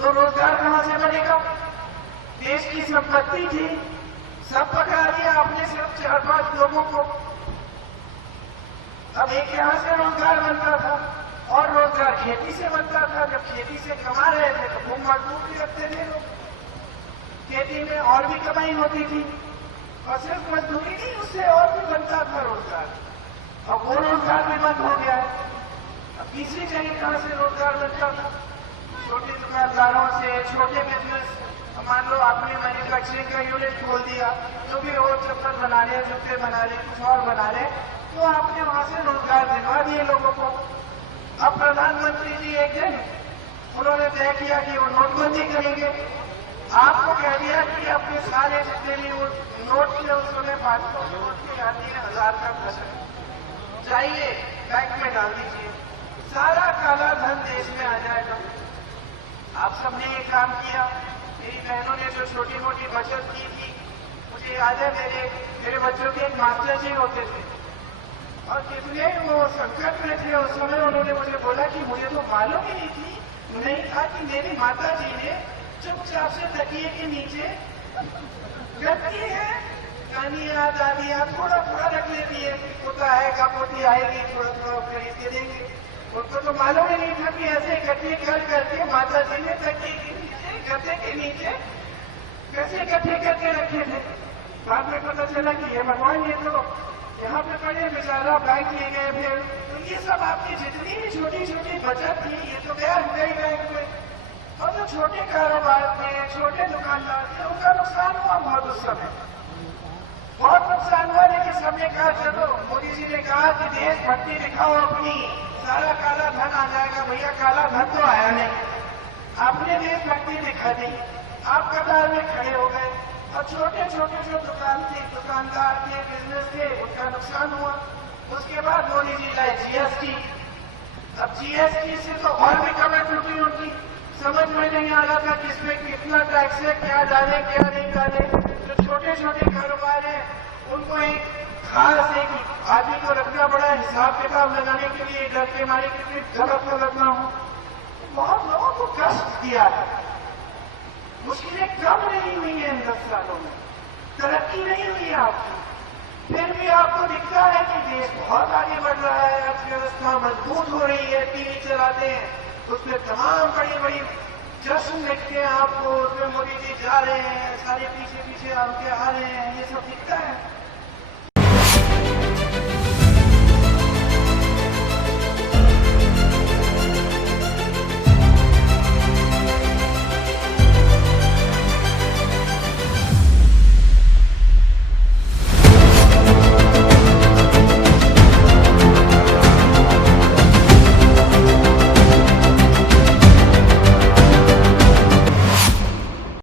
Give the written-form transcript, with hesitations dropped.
तो रोजगार कहां से बनेगा? देश की संपत्ति थी, सब पकड़ा दिया आपने, सिर्फ 4-5 लोगों को। अब एक यहां से रोजगार बनता था और रोजगार खेती से बनता था। जब खेती से कमा रहे थे तो खूब मजदूर भी रखते थे लोग, खेती में और भी कमाई होती थी, और सिर्फ मजदूरी नहीं, उससे और भी बनता था रोजगार। अब वो रोजगार भी बंद हो गया है। अब तीसरी जगह कहां से रोजगार बनता था? छोटे दुकानदारों से, छोटे बिजनेस। मान लो आपने मैन्युफैक्चरिंग का यूनिट खोल दिया, जो भी रोज चप्पल बना रहे, जूते बना रहे, कुछ और बना रहे, तो आपने वहां से रोजगार दिलवा दिए लोगों को। अब प्रधानमंत्री जी एक दिन उन्होंने तय किया कि वो नोटबंदी करेंगे। आपको कह दिया कि अपने सारे जितने भी वो नोट थे उस समय 500 नोट के आती है, 1000 का फसल चाहिए बैंक में डाल दीजिए, सारा काला धन देश में आ जाएगा। आप सबने ये काम किया। मेरी बहनों ने जो छोटी मोटी बचत की थी, मुझे याद है मेरे बच्चों के एक मास्टर जी होते थे, और जितने वो संकट में थे उस समय उन्होंने मुझे बोला कि मुझे तो मालूम ही नहीं था कि मेरी माता जी ने चुपचाप से तकिए के नीचे रखी है नानिया दादिया, थोड़ा थोड़ा रख लेती है, पोता आएगा पोती आएगी, थोड़ा थोड़ा खरीद के देंगे। उनको तो मालूम ही नहीं था कि ऐसे इकट्ठे कर करके माता जी ने तकिए के नीचे, गद्दे के नीचे कैसे इकट्ठे करके रखे थे। बाद में पता चला कि ये भगवान, ये तो यहाँ पे पड़े, बेचारा बैंक ले गए। फिर तो ये सब आपकी जितनी भी छोटी छोटी बचत थी, ये तो गया गई बैंक में। और जो छोटे कारोबार थे, छोटे दुकानदार थे, उनका नुकसान हुआ बहुत उस समय, बहुत नुकसान हुआ। लेकिन सबने कहा चलो, मोदी जी ने कहा कि देशभक्ति दिखाओ अपनी, सारा काला धन आ जाएगा। भैया काला धन तो आया नहीं, आपने देशभक्ति दिखा दी, आप कतार में खड़े हो गए, और छोटे छोटे जो दुकानदार थे, बिजनेस थे, उनका नुकसान हुआ। उसके बाद मोदी जी लाए जीएसटी। अब जीएसटी से तो और भी कमर टूटी उनकी, समझ में नहीं आ रहा था किसमें कितना टैक्स है, क्या डाले क्या नहीं डाले। जो छोटे छोटे कारोबार है उनको एक खास एक आदमी को रखना पड़ा हिसाब किताब लगाने के लिए, डर के मारे कितनी गलत गलत ना हो। बहुत लोगों को कष्ट दिया है, मुश्किलें कम नहीं हुई है इन 10 सालों में, तरक्की नहीं हुई है आपकी। फिर भी आपको दिखता है कि देश बहुत आगे बढ़ रहा है, अर्थव्यवस्था मजबूत हो रही है। टीवी चलाते हैं, उसमें तमाम बड़ी बड़ी जश्न दिखते हैं आपको, उसमें मोदी जी जा रहे हैं, सारे पीछे पीछे आपके आ रहे हैं, ये सब दिखता है।